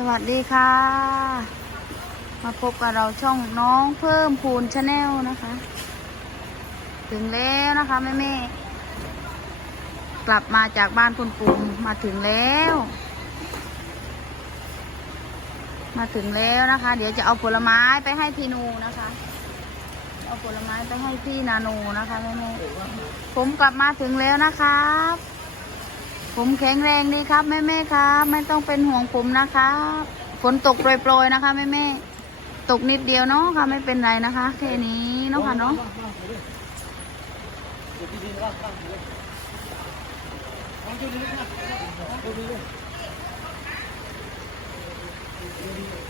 สวัสดีค่ะ มาพบกับเราช่องน้องเพิ่มพูนชาแนลนะคะ ถึงแล้วนะคะแม่แม่กลับมาจากบ้านคุณปู่มาถึงแล้ว มาถึงแล้วนะคะ เดี๋ยวจะเอาผลไม้ไปให้พี่นูนะคะ เอาผลไม้ไปให้พี่นาโนนะคะแม่แม่ผมกลับมาถึงแล้วนะครับ ผมแข็งแรงดีครับแม่แม่ครับไม่ต้องเป็นห่วงผมนะคะฝนตกโปรยๆนะคะแม่แม่ตกนิดเดียวเนาะค่ะไม่เป็นไรนะคะแค่นี้เนาะค่ะเนาะผ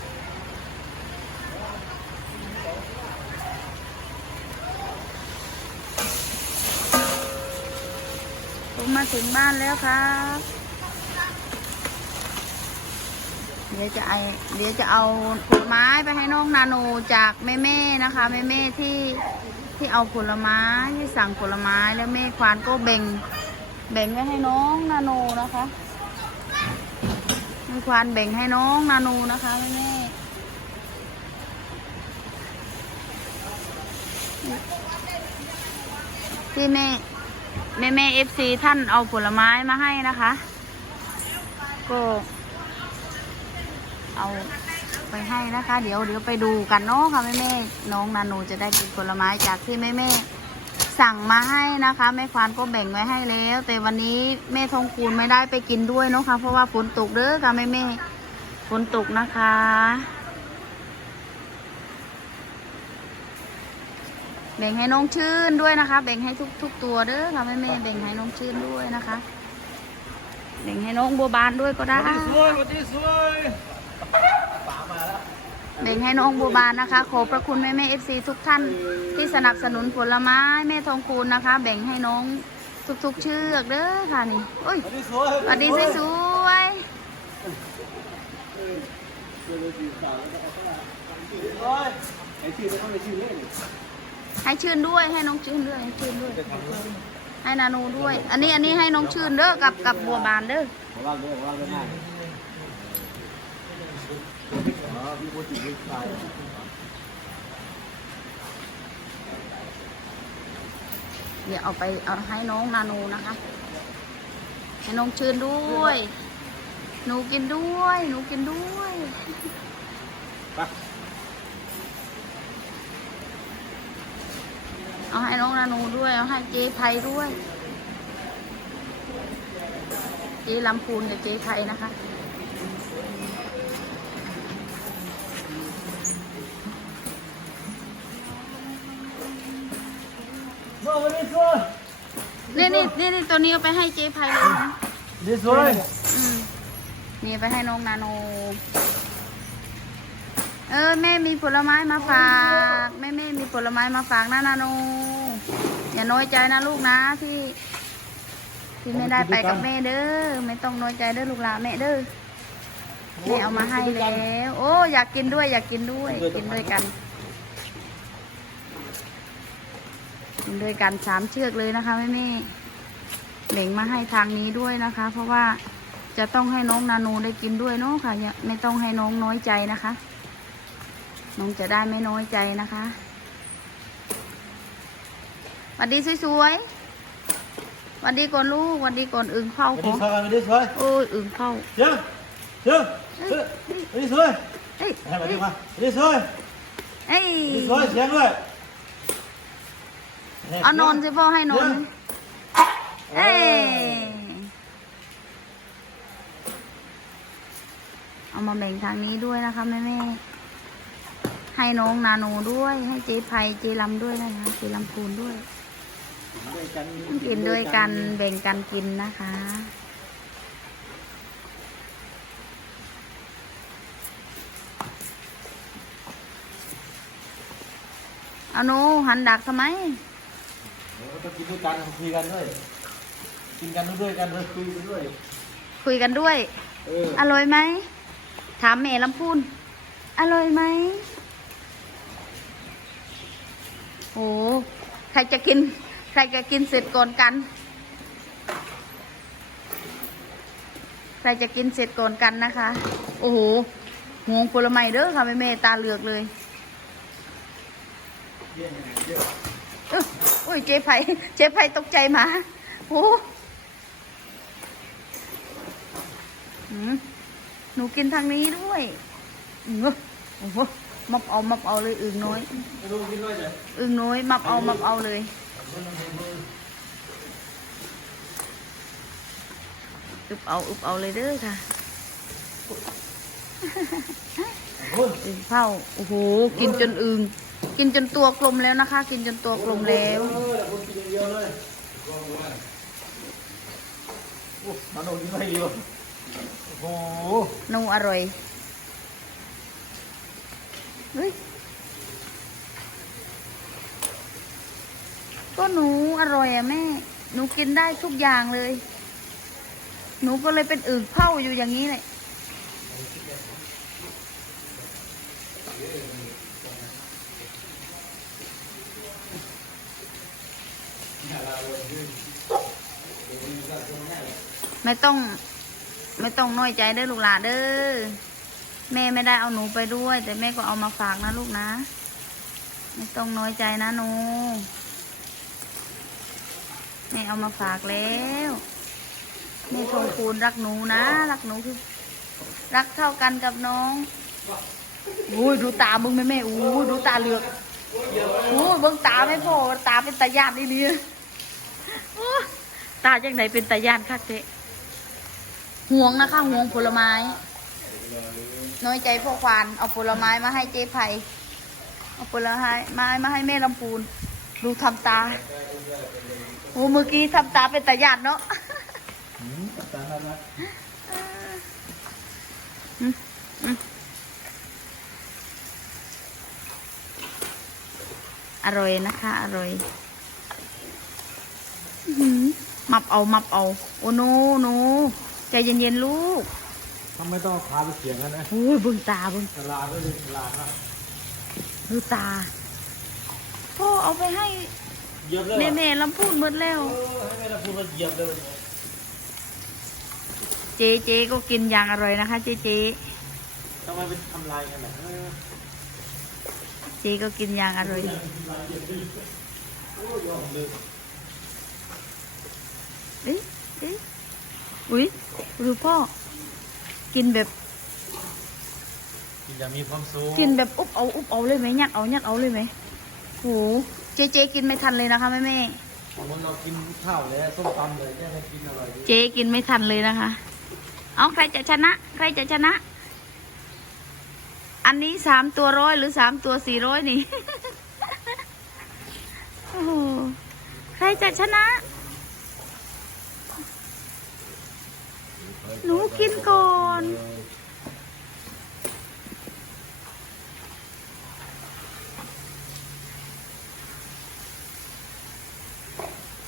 ม มาถึงบ้านแล้วครับเดี๋ยวจะไอเดี๋ยวจะเอาผลไม้ไปให้น้องนาโนจากแม่แม่ๆนะคะแม่แม่ๆที่ที่เอาผลไม้ที่สั่งผลไม้แล้วแม่ควานก็แบ่งแบ่งไว้ให้น้องนาโนนะคะแม่ควานแบ่งให้น้องนาโนนะคะแม่แม่ที่แม่ แม่แม่เอฟซีท่านเอาผลไม้มาให้นะคะ ก็เอาไปให้นะคะ เดี๋ยวเดี๋ยวไปดูกันเนาะค่ะแม่แม่น้องนาโนจะได้กินผลไม้จากที่แม่แม่สั่งมาให้นะคะ แม่ควานก็แบ่งไว้ให้แล้ว แต่วันนี้แม่ทองคูณไม่ได้ไปกินด้วยเนาะค่ะเพราะว่าฝนตกเด้อค่ะแม่แม่ฝนตกนะคะ แบ่งให้น้องชื่นด้วยนะคะ แบ่งให้ทุกทุกตัวเด้อค่ะแม่แม่ๆแบ่งให้น้องชื่นด้วยนะคะ แบ่งให้น้องบัวบานด้วยก็ได้สวยวันนี้สวยแบ่งให้น้องบัวบานนะคะ ขอบพระคุณแม่แม่เอฟซีทุกท่านที่สนับสนุนผลไม้แม่ทองคูณนะคะ แบ่งให้น้องทุกๆเชือกเด้อค่ะนี่อุ้ยวันนี้สวยสวัสดีสวยไอ้ชื่อไม่ต้องไปชื่อเล่นๆ ให้ชื่นด้วยให้น้องชื่นด้วยให้ชื่นด้วย ให้นานูด้วย อันนี้อันนี้ให้น้องชื่นเด้อกับกับบัวบานเด้อผมว่างด้วยว่างด้วยง่ายอ๋อพี่โคจิพี่ชายเดี๋ยวเอาไปเอาให้น้องนานูนะคะ ให้น้องชื่นด้วย หนูกินด้วย หนูกินด้วยไป เอาให้ น้องนานูด้วย เอาให้เจ๊ไพด้วย เจ๊ลำพูนกับเจ๊ไพนะคะวันนี้สวยนี่นี่นี่นี่ตัวนี้เอาไปให้เจ๊ไพเลยนะนี่สวยอืมนี่ไปให้น้องนาโน เออแม่มีผลไม้มาฝาก แม่แม่มีผลไม้มาฝากนะนาโน อย่าน้อยใจนะลูกนะที่ที่ไม่ได้ไปกับแม่เด้อไม่ต้องน้อยใจเด้อลูกหลานแม่เด้อแม่เอามาให้แล้วโอ้อยากกินด้วยอยากกินด้วยกินด้วยกันกินด้วยกันสามเชือกเลยนะคะแม่แม่แบ่งมาให้ทางนี้ด้วยนะคะ เพราะว่าจะต้องให้น้องนาโนได้กินด้วยเนาะค่ะอย่าไม่ต้องให้น้องน้อยใจนะคะ น้องจะได้ไม่น้อยใจนะคะ วัดดีสวยๆหวัดดีก่อนลูกหวัดดีก่อนอึ่งเข้าวันขนี้องสวยวันนี้สวยโอ้ยอึ่งเข้าเดี๋ยวเดี๋ยววันนี้สวยเอ้ยให้มาดีมาวันนี้สวยเอ้ยวันนี้สวยเสียงด้วยเอานอนสิพ่อให้นอน เอ้ยเอามาแบ่งทางนี้ด้วยนะคะแม่แม่ๆให้น้องนาโนด้วย ให้เจ๊ไพเจ๊ลำด้วยนะคะเจ๊ลำพูนด้วย กินด้วยกันแบ่งกันกินนะคะ เอาหนูหันดักทำไมต้องกินด้วยกันคุยกันด้วย กินกันด้วยกันด้วยคุยกันด้วย คุยกันด้วย เอออร่อยไหม ถามแม่ลำพูน อร่อยไหมโอ้ใครจะกินใค รจะกินเสร็จก่อนกัน ใครรจะกินเสร็จก่อนกันนะคะ โอ้โหห่วงผลไม้เด้อค่ะแม่แม่ตาเหลือกเลยเอ้ออุ้ยเจ๊ไผ่เจ๊ไผ่ตกใจหมาโอ้หืมหนูกินทางนี้ด้วยอือโอ้โหมับเอา มับเอาเลย อึ่งน้อยไม่รู้กินด้วยเลยอึ่งน้อย มับเอา มับเอาเลย อึบเอาอึบเอาเลยเด้อค่ะคุณอึ่งเผาโอ้โห กินจนอึ่งกินจนตัวกลมแล้วนะคะ กินจนตัวกลมแล้วเออคุณกินอย่างเดียวเลยโอ้มันโดนกินไม่เดียวโอ้โหนูอร่อยเฮ้ย ก็หนูอร่อยอะแม่ หนูกินได้ทุกอย่างเลย หนูก็เลยเป็นอึ่งเผาอยู่อย่างนี้เลยไม่ต้อง ไม่ต้องน้อยใจเด้อลูกหลานเด้อแม่ไม่ได้เอาหนูไปด้วย แต่แม่ก็เอามาฝากนะลูกนะ ไม่ต้องน้อยใจนะหนู แม่เอามาฝากแล้วแม่ทองคูณรักหนูนะ รักหนูคือรักเท่ากันกับน้องอุ้ยดูตามึงไหมแม่อุ้ยดูตาเหลือกอุ้ยเบิ่งตาไม่พอตาเป็นตาญาตินี่นี่ตาจังไหนเป็นตาญาติคักเตะห่วงนะคะห่วงผลไม้ น้อยใจพ่อควานเอาผลไม้มาให้เจ๊ไผ่เอาผลไม้มามาให้แม่ลำพูนดูทำตา อ้เมื่อกี้ทำตาเป็นตาญาติเนาะตามนั้นนะอร่อยนะคะ อร่อยหมับเอา มับเอา โอ้โนโนใจเย็นๆลูกทำไมต้องพาไปเสียงกันนะโอ้ยเบึงตาเบึงฉลาดด้วยดิฉลาดนะดูตาพ่อเอาไปให้ เหยียบเลยแม่เหรอแม่ๆลำพูนหมดแล้วเออให้แม่ละพูดมาเหยียบเลยเจเจก็กินอย่างอร่อยนะคะ เจเจทำไมเป็นทำลายกันอะเออเจก็กินอย่างอร่อยโอ้ยยอมเลยเอ๊ะเอ๊ะอุ้ยดูพ่อ กินแบบ กินอย่างมีความสุขกินแบบอุบเอาอุบเอาเลยไหมยัดเอายัดเอาเลยไหมโห เจเจกินไม่ทันเลยนะคะแม่แม่มันเรากินข้าวเลยส้มตำเลยแค่ให้กินอร่อยดีเจกินไม่ทันเลยนะคะ เอาใครจะชนะ ใครจะชนะ อันนี้สามตัวร้อยหรือสามตัวสี่ร้อยนี่โอ้โหใครจะชนะ หนูกินก่อน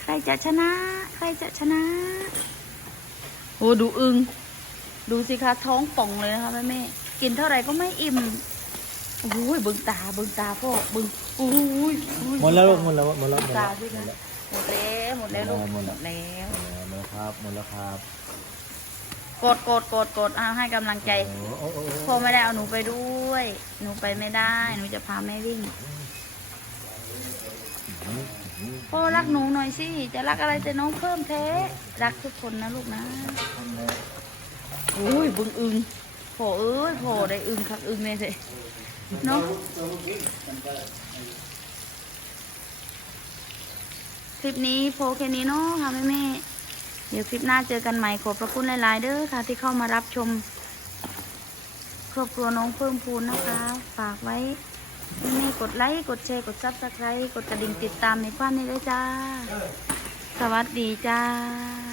ใคร จะชนะ ใครจะชนะโอ้ดูอึงดูสิคะท้องป่องเลยนะคะแม่แม่กินเท่าไหร่ก็ไม่อิ่มโอ้ยเบึงตาเบึงตาพ่อเบึงโอ้ยอุ้ยหมดแล้วลูกหมดแล้วหมดแล้วหมดตาแล้วสิคะหมดแล้วหมดแล้วลูกหหมมดดแล้วแล้วหมดแล้วครับหมดแล้วครับกดกดกดกดเอาให้กำลังใจโอ้โอ้โอ้พ่อไม่ได้เอาหนูไปด้วย หนูไปไม่ได้ หนูจะพาแม่วิ่ง พ่อรักหนูหน่อยสิ จะรักอะไรแต่น้องเพิ่มแท้ รักทุกคนนะลูกนะโอ้ยบึงอึงพ่อเอ้ยพ่อได้อึงคักอึงเลยเถอะเนาะคลิปนี้โพแค่นี้เนาะค่ะแม่แม่เดี๋ยวคลิปหน้าเจอกันใหม่ขอบพระคุณหลาย ๆ เด้อค่ะ ที่เข้ามารับชม ครอบครัวน้องเพิ่มพูนนะคะ ฝากไว้ นี่กดไลค์กดแชร์กดซับสไครต์กดกระดิ่งติดตามในบ้านนี้ด้วยจ้า สวัสดีจ้า